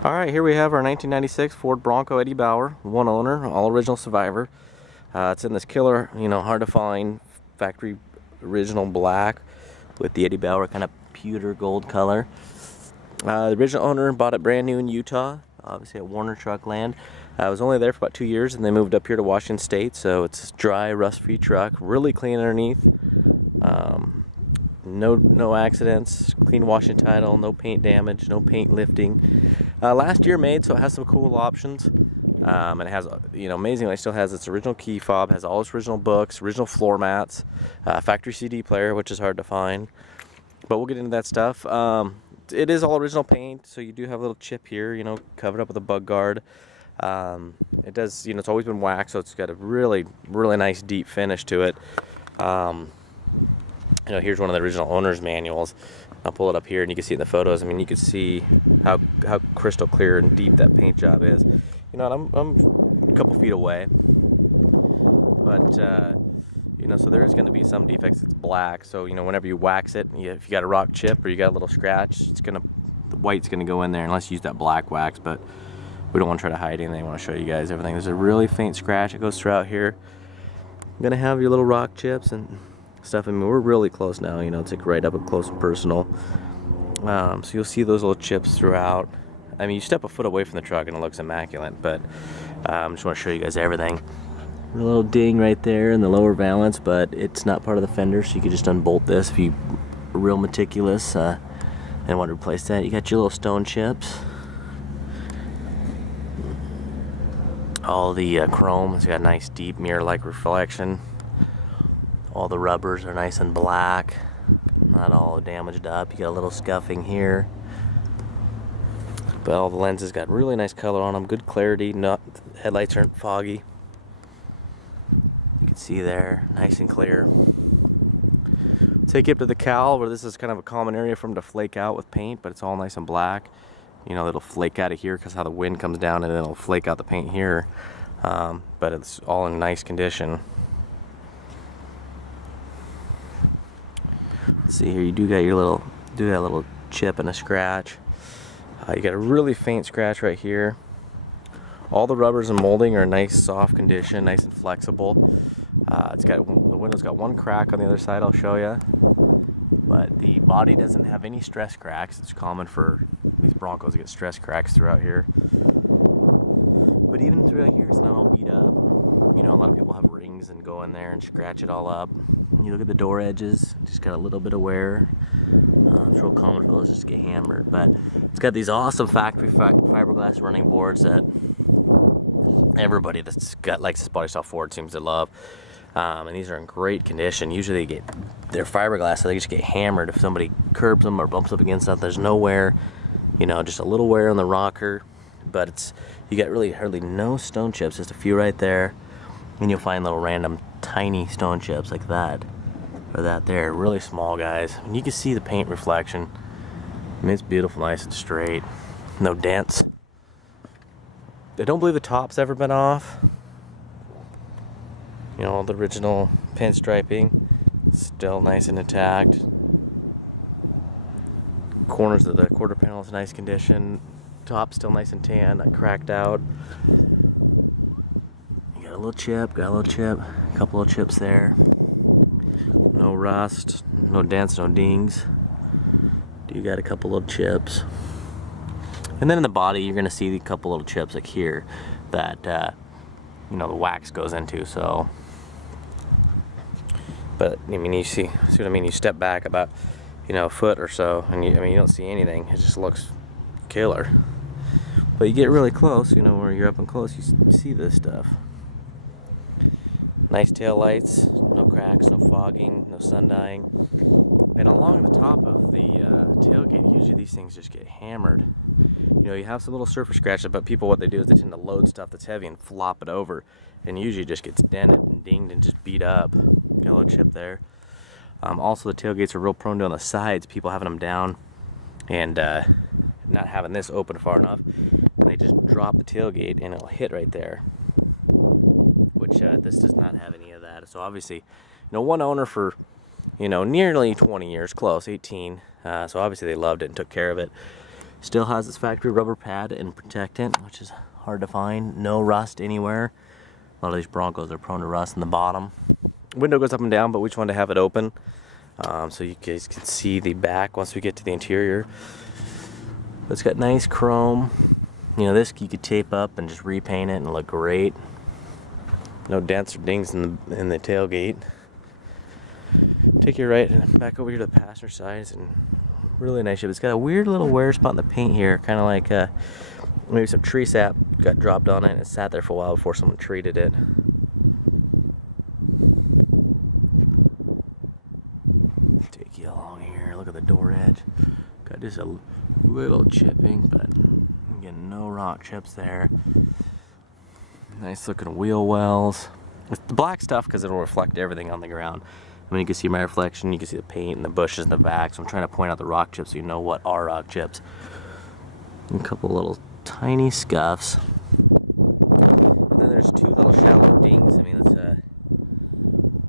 Alright, here we have our 1996 Ford Bronco Eddie Bauer, one owner, all original survivor. It's in this killer, hard to find factory original black with the Eddie Bauer kind of pewter gold color. The original owner bought it brand new in Utah, obviously at Warner Truck Land. I was only there for about 2 years and they moved up here to Washington State, so it's a dry, rust-free truck, really clean underneath. No accidents, clean wash and title, no paint damage, no paint lifting. Last year made, so it has some cool options. It has, amazingly, it still has its original key fob, has all its original books, original floor mats, factory CD player, which is hard to find. But we'll get into that stuff. It is all original paint, so you do have a little chip here, covered up with a bug guard. It does, it's always been waxed, so it's got a really, really nice deep finish to it. Here's one of the original owner's manuals. I'll pull it up here and you can see in the photos. I mean, you can see how crystal clear and deep that paint job is. I'm a couple feet away, but so there's going to be some defects. It's black, so whenever you wax it, if you got a rock chip or you got a little scratch, the white's gonna go in there unless you use that black wax. But we don't want to try to hide anything. I want to show you guys everything. There's a really faint scratch that goes throughout here. You're gonna have your little rock chips and stuff. I mean, we're really close now, it's like right up close and personal. So you'll see those little chips throughout. I mean, you step a foot away from the truck and it looks immaculate, but I just want to show you guys everything. A little ding right there in the lower valance, but it's not part of the fender, so you can just unbolt this if you are real meticulous and want to replace that. You got your little stone chips. All the chrome has got a nice deep mirror-like reflection. All the rubbers are nice and black, not all damaged up. You got a little scuffing here, but all the lenses got really nice color on them, good clarity. Headlights aren't foggy. You can see there, nice and clear. Take you up to the cowl, where this is kind of a common area for them to flake out with paint, but it's all nice and black. It'll flake out of here because how the wind comes down and it'll flake out the paint here, but it's all in nice condition. See here, you do got a little chip and a scratch. You got a really faint scratch right here. All the rubbers and molding are nice, soft condition, nice and flexible. The window's got one crack on the other side. I'll show you, but the body doesn't have any stress cracks. It's common for these Broncos to get stress cracks throughout here. But even throughout here, it's not all beat up. A lot of people have rings and go in there and scratch it all up. You look at the door edges, just got a little bit of wear. It's real common for those just to get hammered, but it's got these awesome factory fiberglass running boards that everybody that's likes this body style Ford seems to love. And these are in great condition. Usually they're fiberglass, so they just get hammered if somebody curbs them or bumps up against something. There's no wear, just a little wear on the rocker, but you got really hardly no stone chips, just a few right there. And you'll find little random tiny stone chips like that, or that there, really small guys. And you can see the paint reflection. I mean, it's beautiful, nice and straight. No dents. I don't believe the top's ever been off. All the original pinstriping, still nice and intact. Corners of the quarter panel is nice condition. Top still nice and tan, not cracked out. A little chip, a couple of chips there. No rust, no dents, no dings. You got a couple little chips. And then in the body, you're gonna see a couple little chips like here that the wax goes into. So, but I mean, you see what I mean? You step back about a foot or so, and you don't see anything. It just looks killer. But you get really close, where you're up and close, you see this stuff. Nice tail lights, no cracks, no fogging, no sun dying. And along the top of the tailgate, usually these things just get hammered. You have some little surface scratches, but people, what they do is they tend to load stuff that's heavy and flop it over, and usually just gets dented and dinged and just beat up. Got a little chip there. Also, the tailgates are real prone to on the sides, people having them down and not having this open far enough. And they just drop the tailgate and it'll hit right there. Which this does not have any of that. So obviously, one owner for nearly 20 years, close 18. So obviously they loved it and took care of it. Still has its factory rubber pad and protectant, which is hard to find. No rust anywhere. A lot of these Broncos are prone to rust in the bottom. Window goes up and down, but we just wanted to have it open so you guys can see the back once we get to the interior. It's got nice chrome. You know, this you could tape up and just repaint it and look great. No dents or dings in the tailgate. Take your right back over here to the passenger side. It's in really nice shape. It's got a weird little wear spot in the paint here, kind of like maybe some tree sap got dropped on it and it sat there for a while before someone treated it. Take you along here. Look at the door edge. Got just a little chipping, but again, no rock chips there. Nice looking wheel wells. It's the black stuff because it'll reflect everything on the ground. I mean, you can see my reflection, you can see the paint and the bushes in the back, so I'm trying to point out the rock chips so you know what are rock chips. And a couple little tiny scuffs. And then there's two little shallow dings. I mean,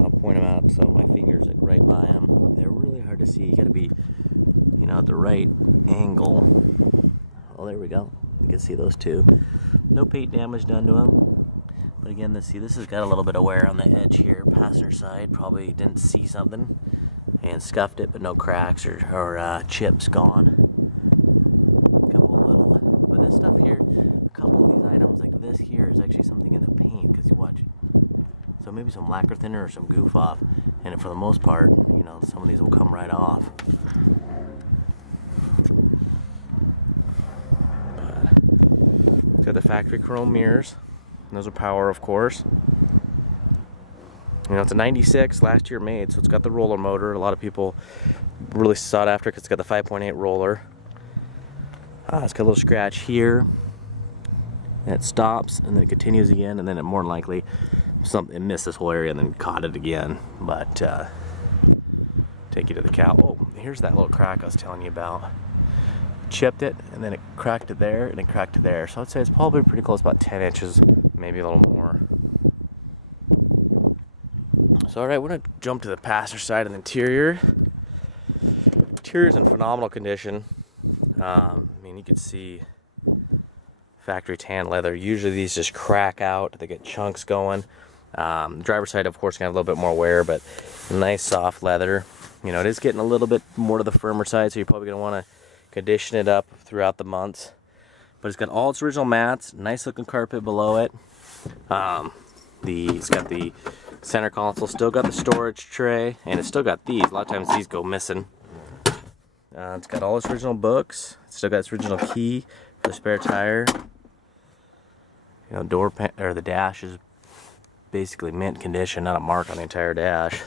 I'll point them out so my fingers like right by them. They're really hard to see. You gotta be, you know, at the right angle. Oh, there we go. You can see those two. No paint damage done to them. But again, this has got a little bit of wear on the edge here, passenger side. Probably didn't see something and scuffed it, but no cracks or chips gone. But this stuff here, a couple of these items like this here is actually something in the paint, because you watch. So maybe some lacquer thinner or some goof off, and for the most part, you know, some of these will come right off. Got the factory chrome mirrors. Those are power, of course. You know, it's a 96, last year made, so it's got the roller motor. A lot of people really sought after because it's got the 5.8 roller. It's got a little scratch here. And it stops, and then it continues again, and then it more than likely it missed this whole area and then caught it again. But take you to the cow. Oh, here's that little crack I was telling you about. Chipped it, and then it cracked it there, and it cracked it there. So I'd say it's probably pretty close, about 10 inches, maybe a little more. So alright, we're going to jump to the passenger side of the interior. Interior's in phenomenal condition. I mean, you can see factory tan leather. Usually these just crack out, they get chunks going. Driver's side, of course, can have a little bit more wear, but nice soft leather. You know, it is getting a little bit more to the firmer side, so you're probably going to want to condition it up throughout the months. But it's got all its original mats, nice looking carpet below it. It's got the center console, still got the storage tray, and it's still got these. A lot of times these go missing. It's got all its original books. It's still got its original key for the spare tire. You know, the dash is basically mint condition, not a mark on the entire dash.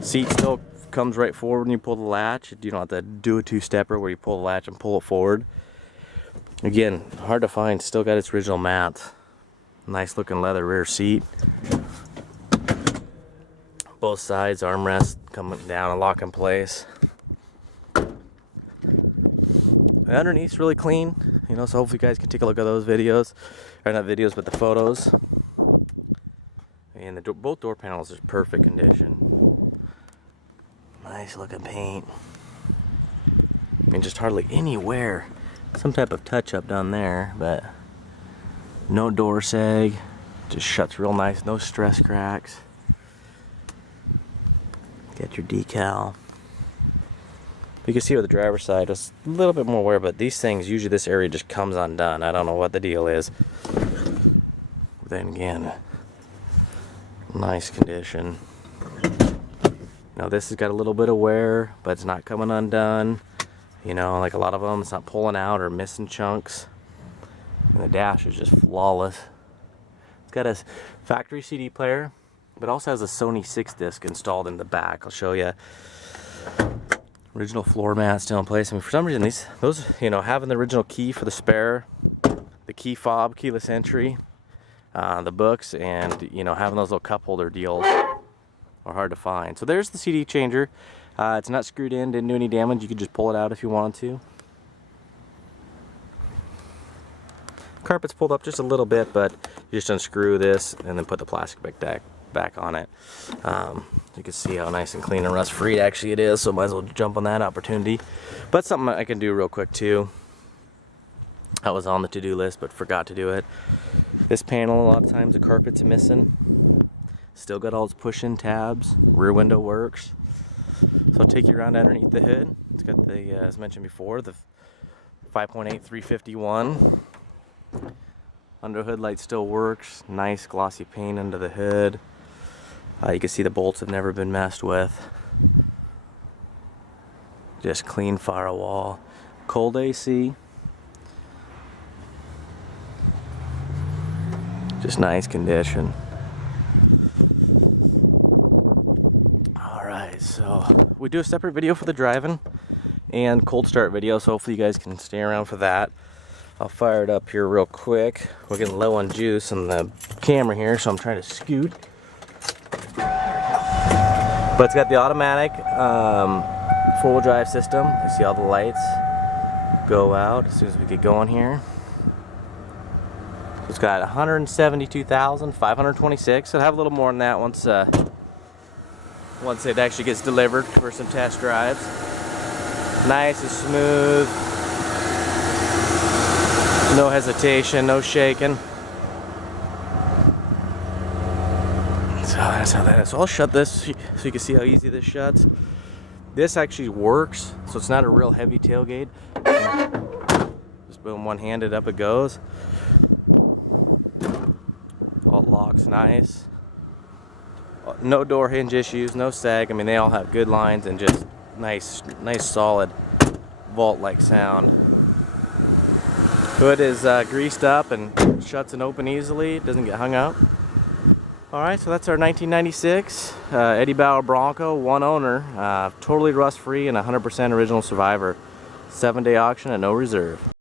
Seat still comes right forward when you pull the latch. You don't have to do a two-stepper where you pull the latch and pull it forward. Again, hard to find. Still got its original mats. Nice looking leather rear seat. Both sides armrests coming down and lock in place. The underneath's really clean, you know, so hopefully you guys can take a look at those videos, or not videos, but the photos. And both door panels are perfect condition. Nice looking paint. I mean, just hardly any wear. Some type of touch-up down there, but no door sag. Just shuts real nice. No stress cracks. Get your decal. You can see with the driver's side, it's a little bit more wear, but these things, usually this area just comes undone. I don't know what the deal is. Then again, nice condition. Now this has got a little bit of wear, but it's not coming undone. You know, like a lot of them, it's not pulling out or missing chunks. And the dash is just flawless. It's got a factory CD player, but also has a Sony 6 disc installed in the back. I'll show you. Original floor mat still in place. I mean, for some reason, those, you know, having the original key for the spare, the key fob, keyless entry, the books, and, you know, having those little cup holder deals are hard to find. So there's the CD changer. It's not screwed in, didn't do any damage. You could just pull it out if you wanted to. Carpet's pulled up just a little bit, but you just unscrew this and then put the plastic back on it. You can see how nice and clean and rust free actually it is, so might as well jump on that opportunity. But something I can do real quick too. That was on the to-do list, but forgot to do it. This panel, a lot of times the carpet's missing. Still got all its push-in tabs. Rear window works. So I'll take you around underneath the hood. It's got the, as mentioned before, the 5.8 351. Under hood light still works. Nice glossy paint under the hood. You can see the bolts have never been messed with. Just clean firewall. Cold AC. Just nice condition. Alright, so we do a separate video for the driving and cold start video, so hopefully you guys can stay around for that. I'll fire it up here real quick. We're getting low on juice on the camera here, so I'm trying to scoot. But it's got the automatic four-wheel drive system. You see all the lights go out as soon as we get going here. It's got 172,526. It'll have a little more than that once it actually gets delivered for some test drives. Nice and smooth. No hesitation, no shaking. So that's how that is. So I'll shut this so you can see how easy this shuts. This actually works, so it's not a real heavy tailgate. Just boom, one-handed, up it goes. All locks nice. No door hinge issues, no sag. I mean, they all have good lines and just nice solid vault-like sound. Hood is greased up and shuts and open easily. It doesn't get hung up. Alright, so that's our 1996 Eddie Bauer Bronco, one owner, totally rust-free and 100% original survivor. 7-day auction at no reserve.